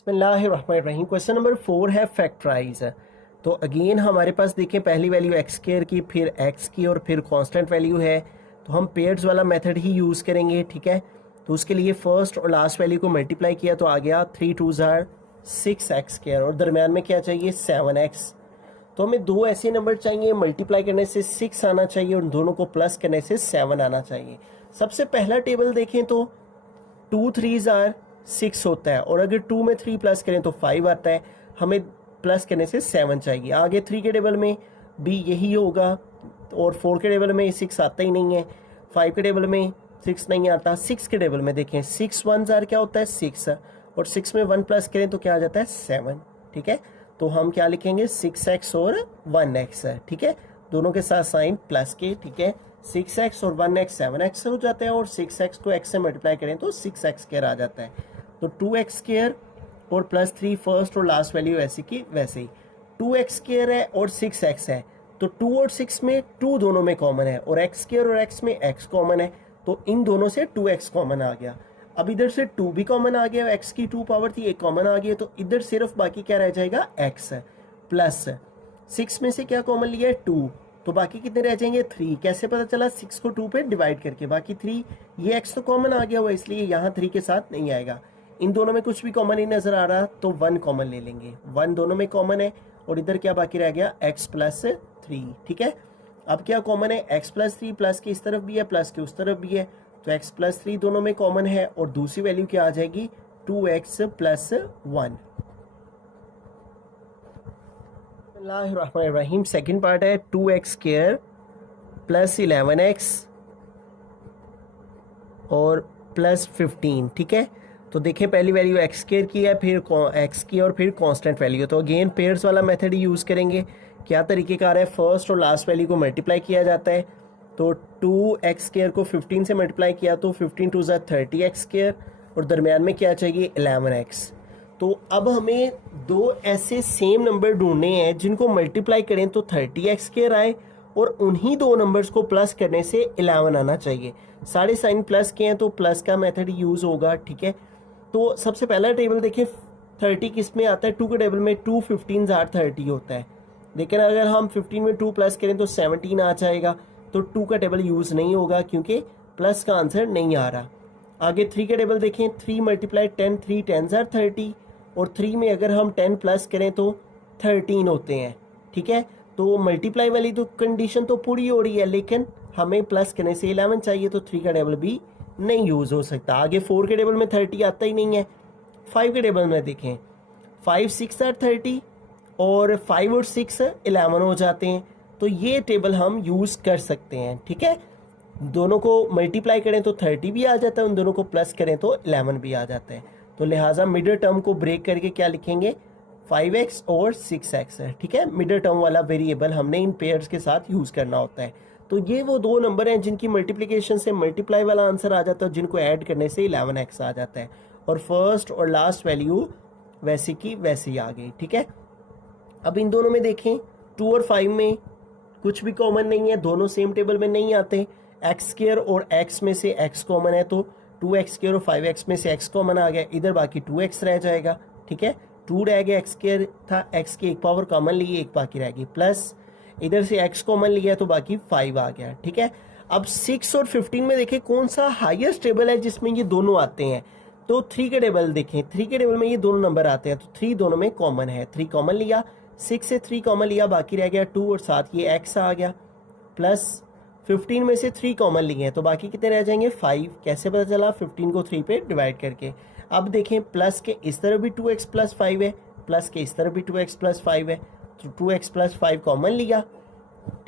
बिस्मिल्लाहिर्रहमानिर्रहीम। Question number 4 है factorise. तो अगेन हमारे पास देखिए पहली वैल्यू एक्स स्क्वायर की, फिर एक्स की और फिर कांस्टेंट वैल्यू है। तो हम पेयर्स वाला मेथड ही यूज़ करेंगे, ठीक है। तो उसके लिए फर्स्ट और लास्ट वैल्यू को मल्टीप्लाई किया तो आ गया 3 2 ज़ार 6 एक्स स्क्वायर और दरमियान में क्या चाहिए 7 एक्स। तो हमें दो ऐसे नंबर चाहिए, मल्टीप्लाई करने से 6 आना चाहिए और दोनों को प्लस करने से 7 आना चाहिए। सबसे पहला टेबल देखें तो 2 3 ज़ार 6 होता है और अगर 2 में 3 प्लस करें तो 5 आता है। हमें प्लस करने से 7 चाहिए। आगे 3 के टेबल में भी यही होगा और 4 के टेबल में 6 आता ही नहीं है, 5 के टेबल में 6 नहीं आता। 6 के टेबल में देखें 6 1 ज़ार क्या होता है 6 और 6 में 1 प्लस करें तो क्या आ जाता है 7, ठीक है। तो हम क्या लिखेंगे 6x और 1x है, ठीक है। दोनों के साथ साइन प्लस के, ठीक है। 6x और 1x 7x हो जाता है और 6x को x से मल्टीप्लाई करें तो 6x स्क्वायर आ जाता है। तो 2x स्क्वायर और प्लस 3 फर्स्ट और लास्ट वैल्यू ऐसी की वैसे ही। 2x स्क्वायर है और 6x है तो 2 और 6 में 2 दोनों में कॉमन है और x स्क्वायर और x में x कॉमन है तो इन दोनों से 2x कॉमन आ गया। अब इधर से 2 भी कॉमन आ गया, x की 2 पावर थी, एक कॉमन आ गया तो इधर सिर्फ बाकी क्या रह जाएगा x प्लस 6 में से क्या कॉमन लिया है 2 तो बाकी कितने रह जाएंगे 3। कैसे पता चला 6 को 2 पे डिवाइड करके, बाकी 3। ये x तो कॉमन आ गया हुआ इसलिए यहाँ 3 के साथ नहीं आएगा। इन दोनों में कुछ भी कॉमन नहीं नजर आ रहा तो 1 कॉमन ले लेंगे, 1 दोनों में कॉमन है और इधर क्या बाकी रह गया x प्लस 3, ठीक है। अब क्या कॉमन है x प्लस 3, प्लस के इस तरफ भी है प्लस के उस तरफ भी है तो x प्लस 3 दोनों में कॉमन है और दूसरी वैल्यू क्या आ जाएगी 2x प्लस 1। बिस्मिल्लाहिर्रहमानिर्रहीम। सेकेंड पार्ट है 2x स्क्वायर प्लस 11x और प्लस 15, ठीक है। तो देखें पहली वैल्यू एक्स स्क्वायर की है, फिर एक्स की और फिर कांस्टेंट वैल्यू। तो अगेन पेयर्स वाला मेथड ही यूज़ करेंगे। क्या तरीक़ेकार है, फर्स्ट और लास्ट वैल्यू को मल्टीप्लाई किया जाता है। तो 2x स्क्वायर को 15 से मल्टीप्लाई किया तो 15 2 ज़ार 30x स्क्वायर और दरमियान में क्या चाहिए 11x। तो अब हमें दो ऐसे सेम नंबर ढूंढने हैं जिनको मल्टीप्लाई करें तो 30x स्क्वायर आए और उन्हीं दो नंबर्स को प्लस करने से 11 आना चाहिए। सारे साइन प्लस के हैं तो प्लस का मेथड यूज़ होगा, ठीक है। तो सबसे पहला टेबल देखिए 30 किस में आता है 2 के टेबल में 2 15 ज़ार 30 होता है, लेकिन अगर हम 15 में 2 प्लस करें तो 17 आ जाएगा। तो 2 का टेबल यूज़ नहीं होगा क्योंकि प्लस का आंसर नहीं आ रहा। आगे 3 का टेबल देखें 3 मल्टीप्लाई 10 3 10 ज़ार 30 और 3 में अगर हम 10 प्लस करें तो 13 होते हैं, ठीक है। तो मल्टीप्लाई वाली तो कंडीशन तो पूरी हो रही है लेकिन हमें प्लस करने से 11 चाहिए तो 3 का टेबल भी नहीं यूज़ हो सकता। आगे 4 के टेबल में 30 आता ही नहीं है। 5 के टेबल में देखें 5 6 ज़ार 30 और 5 और 6 11 हो जाते हैं तो ये टेबल हम यूज़ कर सकते हैं, ठीक है। दोनों को मल्टीप्लाई करें तो 30 भी आ जाता है, उन दोनों को प्लस करें तो 11 भी आ जाता है। तो लिहाजा मिडल टर्म को ब्रेक करके क्या लिखेंगे 5x और 6x है, ठीक है। मिडल टर्म वाला वेरिएबल हमने इन पेयर्स के साथ यूज़ करना होता है। तो ये वो दो नंबर हैं जिनकी मल्टीप्लिकेशन से मल्टीप्लाई वाला आंसर आ जाता है, जिनको ऐड करने से 11x आ जाता है और फर्स्ट और लास्ट वैल्यू वैसे की वैसे ही आ गई, ठीक है। अब इन दोनों में देखें 2 और 5 में कुछ भी कॉमन नहीं है, दोनों सेम टेबल में नहीं आते। एक्स स्क्वायर और एक्स में से एक्स कॉमन है तो 2x स्क्वायर और 5x में से x कॉमन आ गया, इधर बाकी 2x रह जाएगा, ठीक है। 2 रह गया, एक्स स्क्वायर था, x की एक पावर कॉमन ली, एक बाकी रह गई, प्लस इधर से x कॉमन लिया तो बाकी 5 आ गया, ठीक है। अब 6 और 15 में देखें कौन सा हाईएस्ट टेबल है जिसमें ये दोनों आते हैं। तो 3 के टेबल देखें, 3 के टेबल में ये दोनों नंबर आते हैं तो 3 दोनों में कॉमन है, 3 कॉमन लिया, 6 से 3 कॉमन लिया, बाकी रह गया 2 और साथ ये x आ गया, प्लस 15 में से 3 कॉमन लिए हैं तो बाकी कितने रह जाएंगे 5। कैसे पता चला 15 को 3 पे डिवाइड करके। अब देखें प्लस के इस तरफ भी 2x प्लस 5 है, प्लस के इस तरफ भी 2x प्लस 5 है तो 2x प्लस 5 कॉमन लिया,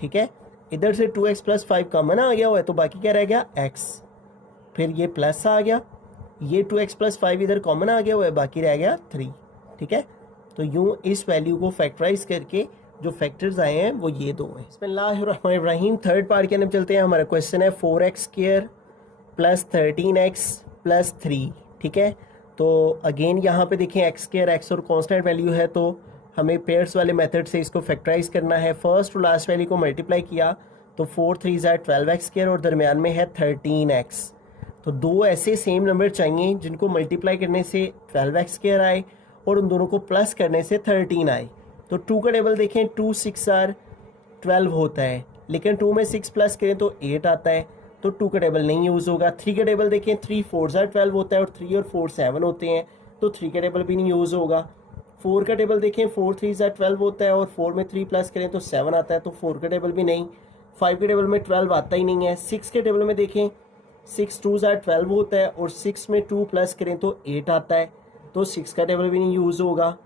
ठीक है। इधर से 2x प्लस 5 कॉमन आ गया हुआ है तो बाकी क्या रह गया x, फिर ये प्लस आ गया, ये 2x प्लस 5 इधर कॉमन आ गया हुआ है, बाकी रह गया 3, ठीक है। तो यूँ इस वैल्यू को फैक्टराइज करके जो फैक्टर्स आए हैं वो ये दो हैं। बिस्मिल्लाहिर्रहमानिर्रहीम। थर्ड पार्ट के अंदर चलते हैं। हमारा क्वेश्चन है 4x square plus 13x plus 3, ठीक है। तो अगेन यहाँ पे देखें x स्क्वायर x और कांस्टेंट वैल्यू है तो हमें पेयर्स वाले मेथड से इसको फैक्टराइज करना है। फर्स्ट और लास्ट वैल्यू को मल्टीप्लाई किया तो 4 3 ज़ार 12x स्क्वायर और दरमियान में है 13x। तो दो ऐसे सेम नंबर चाहिए जिनको मल्टीप्लाई करने से 12x स्क्वायर आए और उन दोनों को प्लस करने से 13 आए। तो 2 का टेबल देखें, 2 6 आर 12 होता है, लेकिन 2 में 6 प्लस करें तो 8 आता है, तो 2 का टेबल नहीं यूज़ होगा। 3 का टेबल देखें, 3 4 12 होता है और 3 और 4 7 होते हैं, तो 3 का टेबल भी नहीं यूज़ होगा। 4 का टेबल देखें, 4 3 12 होता है और 4 में 3 प्लस करें तो 7 आता है, तो 4 का टेबल भी नहीं। 5 के टेबल में 12 आता ही नहीं है। 6 के टेबल में देखें, 6 2 12 होता है और 6 में 2 प्लस करें तो 8 आता है, तो 6 का टेबल भी नहीं यूज़ होगा।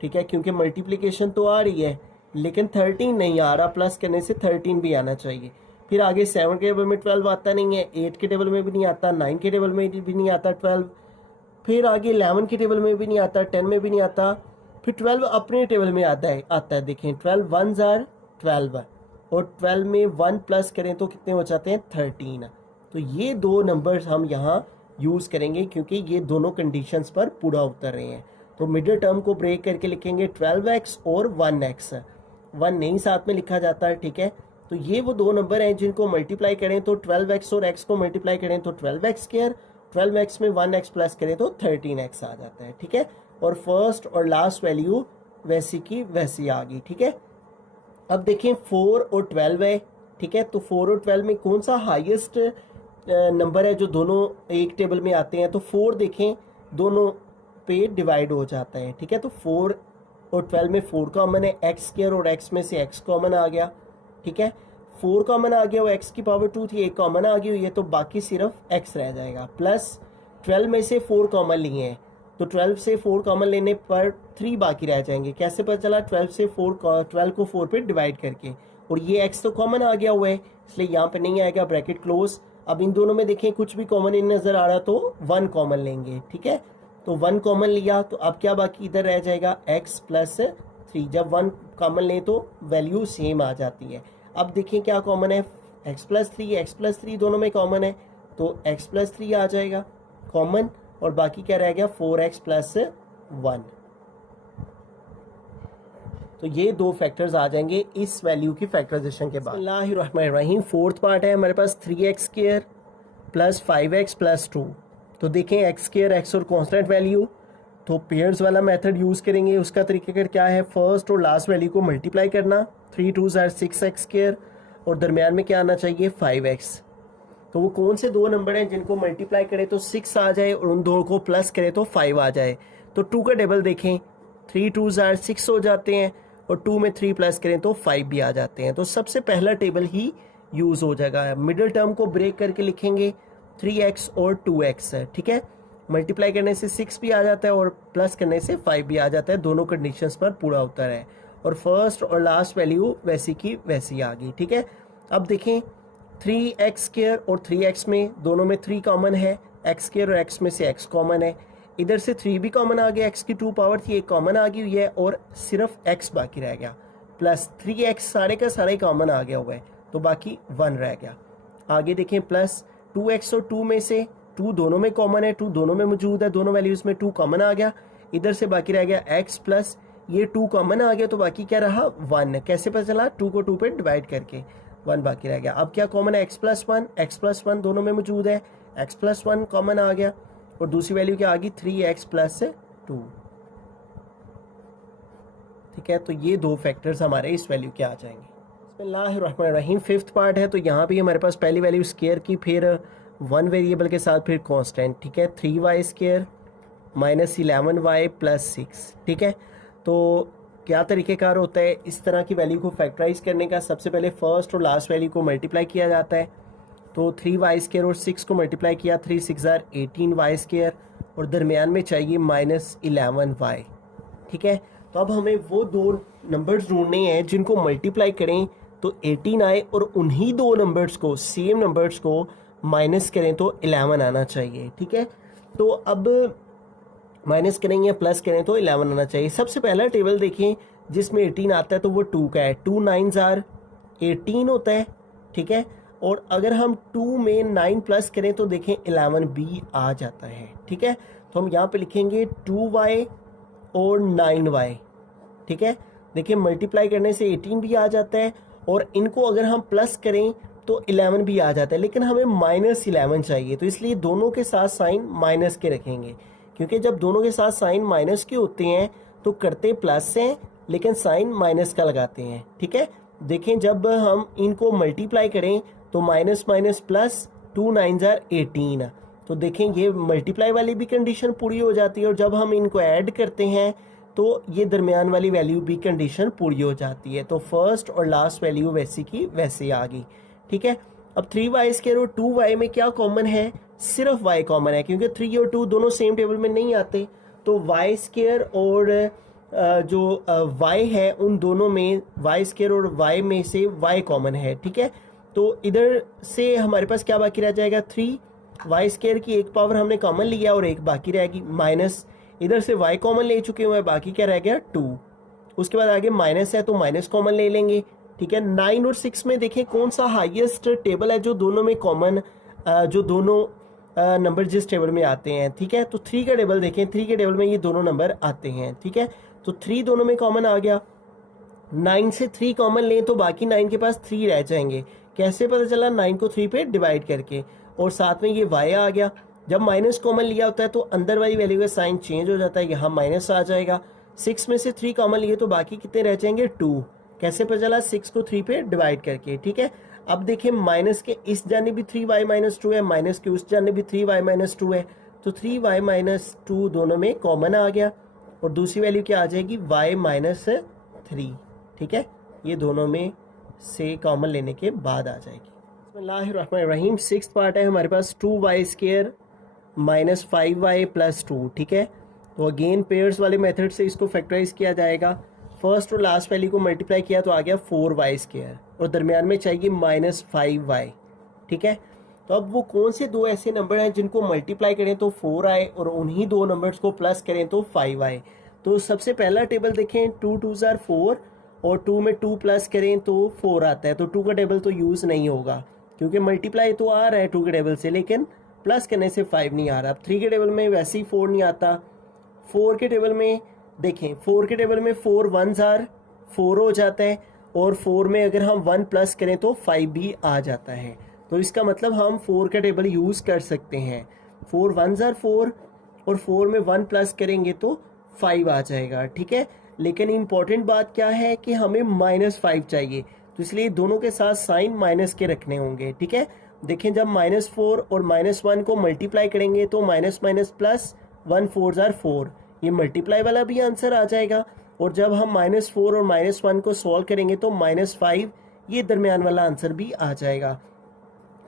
ठीक है, क्योंकि मल्टीप्लिकेशन तो आ रही है लेकिन 13 नहीं आ रहा, प्लस करने से 13 भी आना चाहिए। फिर आगे 7 के टेबल में 12 आता नहीं है, 8 के टेबल में भी नहीं आता, 9 के टेबल में भी नहीं आता 12, फिर आगे 11 के टेबल में भी नहीं आता, 10 में भी नहीं आता, फिर 12 अपने टेबल में आता है देखें, 12 1 जार 12 और 12 में 1 प्लस करें तो कितने हो जाते हैं 13। तो ये दो नंबर्स हम यहाँ यूज़ करेंगे क्योंकि ये दोनों कंडीशंस पर पूरा उतर रहे हैं। तो मिडिल टर्म को ब्रेक करके लिखेंगे 12x और 1x, 1 नहीं साथ में लिखा जाता है। ठीक है, तो ये वो दो नंबर हैं जिनको मल्टीप्लाई करें तो 12x और x को मल्टीप्लाई करें तो 12x², 12x में 1x प्लस करें तो 13x आ जाता है। ठीक है, और फर्स्ट और लास्ट वैल्यू वैसी की वैसी आ गई। ठीक है, अब देखें 4 और 12 है। ठीक है, तो 4 और 12 में कौन सा हाईएस्ट नंबर है जो दोनों एक टेबल में आते हैं, तो 4 देखें दोनों पे डिवाइड हो जाता है। ठीक है, तो 4 और 12 में 4 कॉमन है, x² और x में से x कॉमन आ गया। ठीक है, 4 कॉमन आ गया, वो x की पावर 2 थी, एक कॉमन आ गई हुई है, तो बाकी सिर्फ x रह जाएगा। प्लस 12 में से 4 कॉमन लिए हैं, तो 12 से 4 कॉमन लेने पर 3 बाकी रह जाएंगे। कैसे पता चला? 12 को 4 पे डिवाइड करके, और ये x तो कॉमन आ गया हुआ है इसलिए यहाँ पे नहीं आएगा, ब्रैकेट क्लोज। अब इन दोनों में देखें कुछ भी कॉमन नहीं नज़र आ रहा तो 1 कॉमन लेंगे। ठीक है, तो 1 कॉमन लिया तो अब क्या बाकी इधर रह जाएगा x प्लस 3। जब 1 कॉमन लें तो वैल्यू सेम आ जाती है। अब देखें क्या कॉमन है, x प्लस 3 दोनों में कॉमन है, तो x प्लस 3 आ जाएगा कॉमन, और बाकी क्या रह गया 4x प्लस 1। तो ये दो फैक्टर्स आ जाएंगे इस वैल्यू की फैक्टराइजेशन के बाद। बिस्मिल्लाहिर्रहमानिर्रहीम, फोर्थ पार्ट है हमारे पास 3x² प्लस 5x प्लस 2। तो देखें x² x और कांस्टेंट वैल्यू, तो पेयर्स वाला मेथड यूज़ करेंगे। उसका तरीका क्या है, फर्स्ट और लास्ट वैल्यू को मल्टीप्लाई करना, 3 2 6x² और दरमियान में क्या आना चाहिए 5x। तो वो कौन से दो नंबर हैं जिनको मल्टीप्लाई करें तो 6 आ जाए और उन दो को प्लस करें तो 5 आ जाए। तो 2 का टेबल देखें, 3 2 6 हो जाते हैं और 2 में 3 प्लस करें तो 5 भी आ जाते हैं। तो सबसे पहला टेबल ही यूज़ हो जाएगा। मिडिल टर्म को ब्रेक करके लिखेंगे 3x और 2x। ठीक है, मल्टीप्लाई करने से 6 भी आ जाता है और प्लस करने से 5 भी आ जाता है, दोनों कंडीशंस पर पूरा उतर है। और फर्स्ट और लास्ट वैल्यू वैसी की वैसी आ गई। ठीक है, अब देखें 3x² और 3x में दोनों में 3 कॉमन है, x² और x में से x कॉमन है, इधर से 3 भी कॉमन आ गया, x की 2 पावर थी एक कॉमन आ गई हुई है और सिर्फ x बाकी रह गया, प्लस 3x सारे का सारा ही कॉमन आ गया हुआ है तो बाकी 1 रह गया। आगे देखें प्लस 2x और 2 में से 2 दोनों में कॉमन है, 2 दोनों में मौजूद है, दोनों वैल्यूज़ में 2 कॉमन आ गया, इधर से बाकी रह गया x प्लस ये 2 कॉमन आ गया तो बाकी क्या रहा 1। कैसे पता चला? 2 को 2 पे डिवाइड करके 1 बाकी रह गया। अब क्या कॉमन है, x प्लस 1 दोनों में मौजूद है, x प्लस 1 कॉमन आ गया और दूसरी वैल्यू क्या आ गई 3x प्लस 2। ठीक है, तो ये दो फैक्टर्स हमारे इस वैल्यू के आ जाएंगे। बिस्मिल्लाहिर्रहमानिर्रहीम, फिफ्थ पार्ट है। तो यहाँ भी हमारे पास पहली वैल्यू स्क्वायर की, फिर 1 वेरिएबल के साथ फिर कांस्टेंट। ठीक है, 3y² माइनस 11y प्लस 6। ठीक है, तो क्या तरीक़ेकार होता है इस तरह की वैल्यू को फैक्टराइज करने का? सबसे पहले फर्स्ट और लास्ट वैल्यू को मल्टीप्लाई किया जाता है। तो 3y² और 6 को मल्टीप्लाई किया, 3 6 18y² और दरमियान में चाहिए माइनस 11y। ठीक है, तो अब हमें वो दो नंबर्स ढूंढने हैं जिनको मल्टीप्लाई करें तो 18 आए और उन्हीं दो नंबर्स को, सेम नंबर्स को माइनस करें तो 11 आना चाहिए। ठीक है, तो अब माइनस करें या प्लस करें तो 11 आना चाहिए। सबसे पहला टेबल देखिए जिसमें 18 आता है तो वो 2 का है, 2 9s 18 होता है। ठीक है, और अगर हम 2 में 9 प्लस करें तो देखें 11 भी आ जाता है। ठीक है, तो हम यहाँ पे लिखेंगे 2y और 9y। ठीक है, देखिए मल्टीप्लाई करने से 18 भी आ जाता है और इनको अगर हम प्लस करें तो 11 भी आ जाता है, लेकिन हमें माइनस 11 चाहिए तो इसलिए दोनों के साथ साइन माइनस के रखेंगे। क्योंकि जब दोनों के साथ साइन माइनस के होते हैं तो करते प्लस हैं लेकिन साइन माइनस का लगाते हैं, ठीक है। देखें जब हम इनको मल्टीप्लाई करें तो माइनस माइनस प्लस, 2 9 जार 18, तो देखें ये मल्टीप्लाई वाली भी कंडीशन पूरी हो जाती है और जब हम इनको ऐड करते हैं तो ये दरमियान वाली वैल्यू भी कंडीशन पूरी हो जाती है। तो फर्स्ट और लास्ट वैल्यू वैसी की वैसे आ गई, ठीक है। अब 3y² और 2y में क्या कॉमन है, सिर्फ y कॉमन है क्योंकि 3 और 2 दोनों सेम टेबल में नहीं आते, तो y² और जो y है उन दोनों में y² और y में से y कॉमन है, ठीक है। तो इधर से हमारे पास क्या बाकी रह जाएगा, 3y² की एक पावर हमने कॉमन लिया और एक बाकी रहेगी, माइनस इधर से y कॉमन ले चुके हुए हैं, बाकी क्या रह गया 2। उसके बाद आगे माइनस है तो माइनस कॉमन ले लेंगे, ठीक है। 9 और 6 में देखें कौन सा हाईएस्ट टेबल है जो दोनों में कॉमन, जो दोनों नंबर जिस टेबल में आते हैं, ठीक है। तो 3 का टेबल देखें, 3 के टेबल में ये दोनों नंबर आते हैं, ठीक है। तो 3 दोनों में कॉमन आ गया, 9 से 3 कॉमन लें तो बाकी 9 के पास 3 रह जाएंगे। कैसे पता चला, 9 को 3 पे डिवाइड करके, और साथ में ये y आ गया। जब माइनस कॉमन लिया होता है तो अंदर वाली वैल्यू का साइन चेंज हो जाता है, यहाँ माइनस आ जाएगा। 6 में से 3 कॉमन लिए तो बाकी कितने रह जाएंगे 2। कैसे पता चला, 6 को 3 पे डिवाइड करके, ठीक है। अब देखिए माइनस के इस जाने भी 3y माइनस 2 है, माइनस के उस जाने भी 3y माइनस 2 है, तो 3y माइनस 2 दोनों में कॉमन आ गया और दूसरी वैल्यू क्या आ जाएगी, y माइनस 3, ठीक है। ये दोनों में से कॉमन लेने के बाद आ जाएगी। बिस्मिल्लाहिर्रहमानिर्रहीम, 6th पार्ट है हमारे पास 2y² माइनस 5y प्लस 2, ठीक है। तो अगेन पेयर्स वाले मेथड से इसको फैक्टराइज किया जाएगा। फर्स्ट और लास्ट वैल्यू को मल्टीप्लाई किया तो आ गया 4y² और दरमियान में चाहिए माइनस 5y, ठीक है। तो अब वो कौन से दो ऐसे नंबर हैं जिनको मल्टीप्लाई करें तो 4 आए और उन्हीं दो नंबर्स को प्लस करें तो 5 आए। तो सबसे पहला टेबल देखें, 2 2 जार 4 और 2 में 2 प्लस करें तो 4 आता है, तो 2 का टेबल तो यूज़ नहीं होगा क्योंकि मल्टीप्लाई तो आ रहा है 2 के टेबल से, लेकिन प्लस करने से 5 नहीं आ रहा। 3 के टेबल में वैसे ही 4 नहीं आता। 4 के टेबल में देखें, 4 के टेबल में 4 1 जार 4 हो जाता है और 4 में अगर हम 1 प्लस करें तो 5 भी आ जाता है। तो इसका मतलब हम 4 का टेबल यूज़ कर सकते हैं। 4 1 जार 4 और 4 में 1 प्लस करेंगे तो 5 आ जाएगा, ठीक है। लेकिन इम्पॉर्टेंट बात क्या है कि हमें -5 चाहिए, तो इसलिए दोनों के साथ साइन माइनस के रखने होंगे, ठीक है। देखें जब -4 और -1 को मल्टीप्लाई करेंगे तो माइनस माइनस प्लस, 1 4 जार 4, ये मल्टीप्लाई वाला भी आंसर आ जाएगा। और जब हम -4 और -1 को सॉल्व करेंगे तो -5, ये दरमियान वाला आंसर भी आ जाएगा।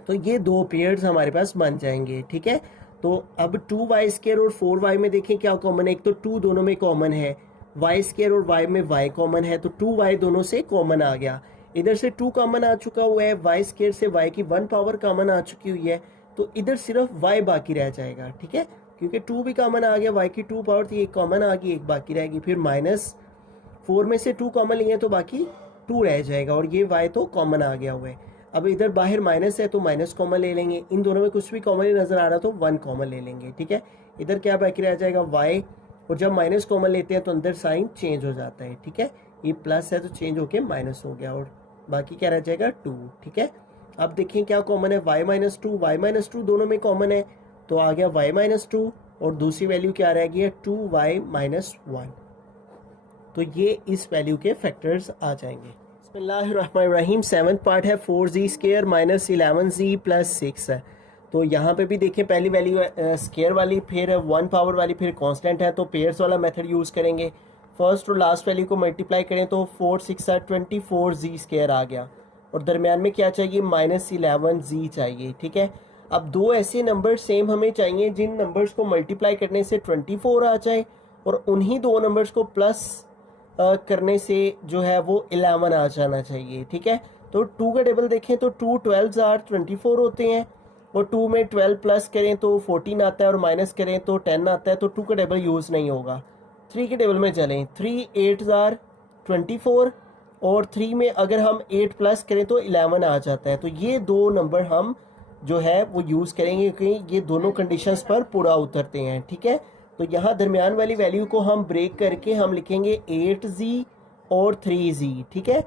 तो ये दो पेयर्स हमारे पास बन जाएंगे, ठीक है। तो अब 2y² और 4y में देखें क्या कॉमन है, एक तो 2 दोनों में कॉमन है, y² और y में y कॉमन है, तो 2y दोनों से कॉमन आ गया। इधर से 2 कॉमन आ चुका हुआ है, y² से y की 1 पावर कॉमन आ चुकी हुई है, तो इधर सिर्फ y बाकी रह जाएगा, ठीक है। क्योंकि 2 भी कॉमन आ गया, y की 2 पावर थी, एक कॉमन आ गई, एक बाकी रहेगी। फिर -4 में से 2 कॉमन लिए तो बाकी 2 रह जाएगा और ये y तो कॉमन आ गया हुआ है। अब इधर बाहर माइनस है तो माइनस कॉमन ले लेंगे, इन दोनों में कुछ भी कॉमन नहीं नजर आ रहा तो 1 कॉमन ले लेंगे, ठीक है। इधर क्या बाकी रह जाएगा y, और जब माइनस कॉमन लेते हैं तो अंदर साइन चेंज हो जाता है, ठीक है। ये प्लस है तो चेंज होके माइनस हो गया और बाकी क्या रह जाएगा 2, ठीक है। अब देखें क्या कॉमन है, y-2 दोनों में कॉमन है तो आ गया y-2 और दूसरी वैल्यू क्या रहेगी 2y-1, तो ये इस वैल्यू के फैक्टर्स आ जाएंगे। बिस्मिल्लाहिर्रहमानिर्रहीम, 7th पार्ट है 4z² माइनस 11z प्लस 6 है। तो यहाँ पे भी देखें पहली वैल्यू स्केयर वाली, फिर 1 पावर वाली, फिर कांस्टेंट है, तो पेयर्स वाला मेथड यूज़ करेंगे। फर्स्ट और लास्ट वैल्यू को मल्टीप्लाई करें तो 4 6 24z² आ गया और दरमियान में क्या चाहिए -11z चाहिए, ठीक है। अब दो ऐसे नंबर सेम हमें चाहिए जिन नंबर्स को मल्टीप्लाई करने से 24 आ जाए और उन्हीं दो नंबर्स को प्लस करने से जो है वो 11 आ जाना चाहिए, ठीक है। तो 2 का टेबल देखें तो 2 12 जार 24 होते हैं और 2 में 12 प्लस करें तो 14 आता है और माइनस करें तो 10 आता है, तो 2 का टेबल यूज़ नहीं होगा। 3 के टेबल में चलें, 3 8 जार 24 और 3 में अगर हम 8 प्लस करें तो 11 आ जाता है, तो ये दो नंबर हम जो है वो यूज़ करेंगे क्योंकि ये दोनों कंडीशंस पर पूरा उतरते हैं, ठीक है। तो यहाँ दरमियान वाली वैल्यू को हम ब्रेक करके हम लिखेंगे 8z और 3z, ठीक है।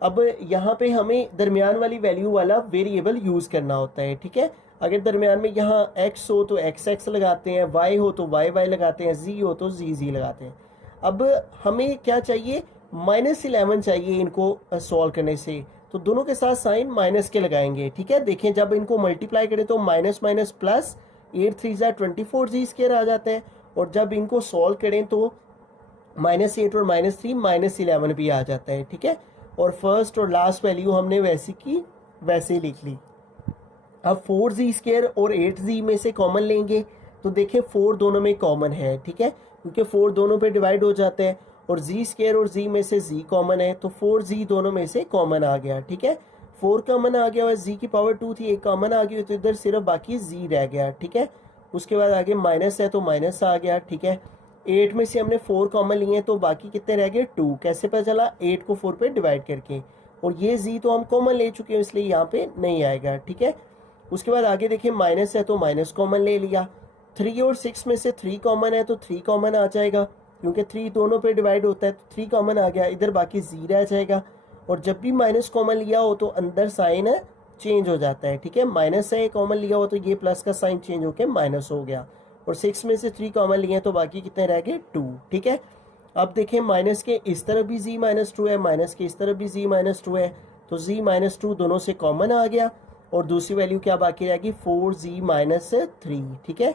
अब यहाँ पे हमें दरमियान वाली वैल्यू वाला वेरिएबल यूज़ करना होता है, ठीक है। अगर दरमियान में यहाँ x हो तो x लगाते हैं, y हो तो y लगाते हैं, z हो तो z लगाते हैं। अब हमें क्या चाहिए, -11 चाहिए इनको सॉल्व करने से, तो दोनों के साथ साइन माइनस के लगाएंगे। ठीक है, देखें जब इनको मल्टीप्लाई करें तो माइनस माइनस प्लस, 8 3 24 जी स्क्वायर आ जाते हैं, और जब इनको सॉल्व करें तो -8 और -3 -11 भी आ जाता है। ठीक है, और फर्स्ट और लास्ट वैल्यू हमने वैसी की वैसे ही लिख ली। अब 4z स्क्वायर और 8z में से कॉमन लेंगे, तो देखें 4 दोनों में कॉमन है। ठीक है, क्योंकि 4 दोनों पे डिवाइड हो जाते हैं, और z स्क्वायर और z में से z कॉमन है, तो 4z दोनों में से कॉमन आ गया। ठीक है, 4 कॉमन आ गया और z की पावर 2 थी, एक कॉमन आ गई, तो इधर सिर्फ बाकी z रह गया। ठीक है, उसके बाद आगे माइनस है तो माइनस आ गया। ठीक है, 8 में से हमने 4 कॉमन लिए हैं, तो बाकी कितने रह गए, 2। कैसे पता चला, 8 को 4 पे डिवाइड करके, और ये z तो हम कॉमन ले चुके हैं इसलिए यहाँ पे नहीं आएगा। ठीक है, उसके बाद आगे देखिए माइनस है तो माइनस कॉमन ले लिया, 3 और 6 में से 3 कॉमन है तो 3 कॉमन आ जाएगा, क्योंकि 3 दोनों पे डिवाइड होता है, तो 3 कॉमन आ गया, इधर बाकी z रह जाएगा। और जब भी माइनस कॉमन लिया हो तो अंदर साइन चेंज हो जाता है। ठीक है, माइनस है कॉमन लिया हो तो ये प्लस का साइन चेंज होकर माइनस हो गया, और 6 में से 3 कॉमन लिए तो बाकी कितने रह गए, 2। ठीक है, अब देखें माइनस के इस तरफ भी z -2 है, माइनस के इस तरफ भी z -2 है, तो z -2 दोनों से कॉमन आ गया, और दूसरी वैल्यू क्या बाकी रहेगी, 4z - 3। ठीक है,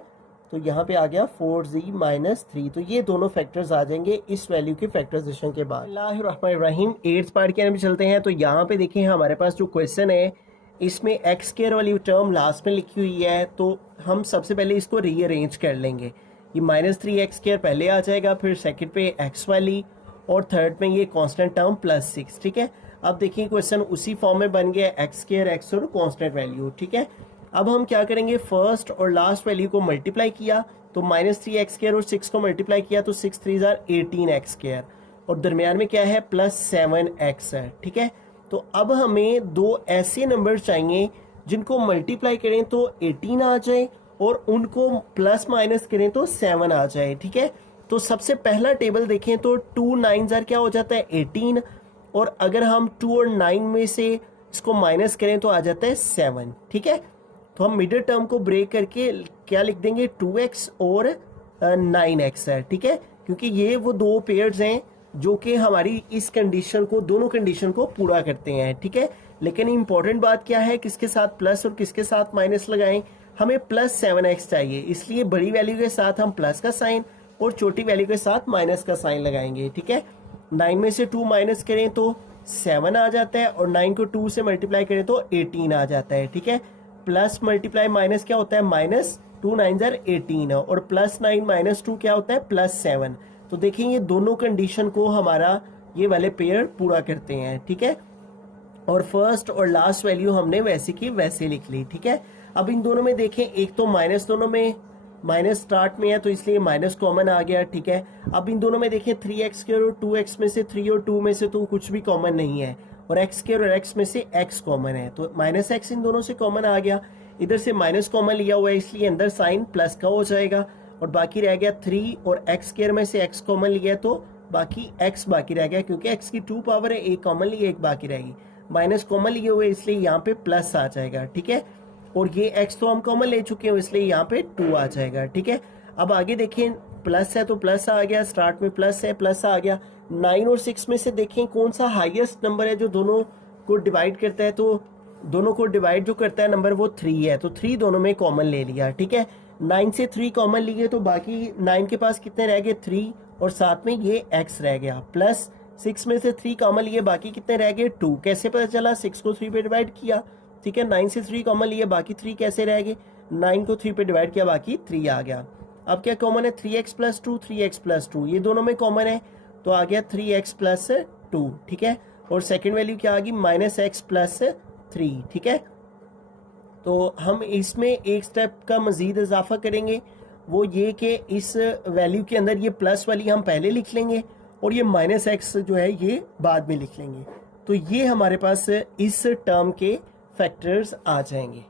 तो यहाँ पे आ गया 4z - 3, तो ये दोनों फैक्टर्स आ जाएंगे इस वैल्यू के फैक्टराइजेशन के बाद। बिस्मिल्लाहिर्रहमानिर्रहीम, 8th पार्ट के अंदर भी चलते हैं। तो यहाँ पे देखें हमारे पास जो क्वेश्चन है इसमें एक्स स्क्वायर वाली टर्म लास्ट में लिखी हुई है, तो हम सबसे पहले इसको रीअरेंज कर लेंगे। ये -3x² पहले आ जाएगा, फिर सेकंड पे x वाली, और थर्ड में ये कांस्टेंट टर्म +6। ठीक है, अब देखिए क्वेश्चन उसी फॉर्म में बन गया, x² x और कांस्टेंट वैल्यू। ठीक है, अब हम क्या करेंगे, फर्स्ट और लास्ट वैल्यू को मल्टीप्लाई किया, तो -3x² और 6 को मल्टीप्लाई किया तो 6 3 18x², और दरमियान में क्या है, +7x है। ठीक है, तो अब हमें दो ऐसे नंबर चाहिए जिनको मल्टीप्लाई करें तो 18 आ जाए, और उनको प्लस माइनस करें तो 7 आ जाए। ठीक है, तो सबसे पहला टेबल देखें तो 2 9 क्या हो जाता है, 18, और अगर हम 2 और 9 में से इसको माइनस करें तो आ जाता है 7। ठीक है, तो हम मिडिल टर्म को ब्रेक करके क्या लिख देंगे, 2x और 9x है। ठीक है, क्योंकि ये वो दो पेयर्स हैं जो कि हमारी इस कंडीशन को, दोनों कंडीशन को पूरा करते हैं। ठीक है, लेकिन इंपॉर्टेंट बात क्या है, किसके साथ प्लस और किसके साथ माइनस लगाएं, हमें +7x चाहिए, इसलिए बड़ी वैल्यू के साथ हम प्लस का साइन और छोटी वैल्यू के साथ माइनस का साइन लगाएंगे। ठीक है, 9 में से 2 माइनस करें तो 7 आ जाता है, और 9 को 2 से मल्टीप्लाई करें तो 18 आ जाता है। ठीक है, प्लस मल्टीप्लाई माइनस क्या होता है, -2 9 18, और +9 - 2 क्या होता है, +7। तो देखिए ये दोनों कंडीशन को हमारा ये वाले पेयर पूरा करते हैं। ठीक है, और फर्स्ट और लास्ट वैल्यू हमने वैसे की वैसे लिख ली। ठीक है, अब इन दोनों में देखें, एक तो माइनस, दोनों में माइनस स्टार्ट में है तो इसलिए माइनस कॉमन आ गया। ठीक है, अब इन दोनों में देखें 3x² और 2x में से 3 और 2 में से तो कुछ भी कॉमन नहीं है, और x² और x में से x कॉमन है, तो -x इन दोनों से कॉमन आ गया, इधर से माइनस कॉमन लिया हुआ है इसलिए अंदर साइन प्लस का हो जाएगा, और बाकी रह गया 3, और x² में से x कॉमन लिया तो बाकी x बाकी रह गया, क्योंकि x की 2 पावर है, एक कॉमन लिए एक बाकी रहेगी, माइनस कॉमन लिए हुए इसलिए यहाँ पे प्लस आ जाएगा। ठीक है, और ये x तो हम कॉमन ले चुके हैं इसलिए यहाँ पे 2 आ जाएगा। ठीक है, अब आगे देखें, प्लस है तो प्लस आ गया, स्टार्ट में प्लस है, प्लस आ गया। 9 और 6 में से देखें कौन सा हाईएस्ट नंबर है जो दोनों को डिवाइड करता है, तो दोनों को डिवाइड जो करता है नंबर वो 3 है, तो 3 दोनों में कॉमन ले लिया। ठीक है, 9 से 3 कॉमन लिए तो बाकी 9 के पास कितने रह गए, 3, और साथ में ये x रह गया, प्लस 6 में से 3 कॉमन लिए, बाकी कितने रह गए, 2। कैसे पता चला, 6 को 3 पे डिवाइड किया। ठीक है, 9 से 3 कॉमन लिए, बाकी 3 कैसे रह गए, 9 को 3 पे डिवाइड किया, बाकी 3 आ गया। अब क्या कॉमन है, 3x + 2, 3x + 2, ये दोनों में कॉमन है तो आ गया 3x + 2। ठीक है, और सेकंड वैल्यू क्या आ गई, -x + 3। ठीक है, तो हम इसमें एक स्टेप का मजीद इजाफा करेंगे, वो ये कि इस वैल्यू के अंदर ये प्लस वाली हम पहले लिख लेंगे और ये -x जो है ये बाद में लिख लेंगे, तो ये हमारे पास इस टर्म के फैक्टर्स आ जाएंगे।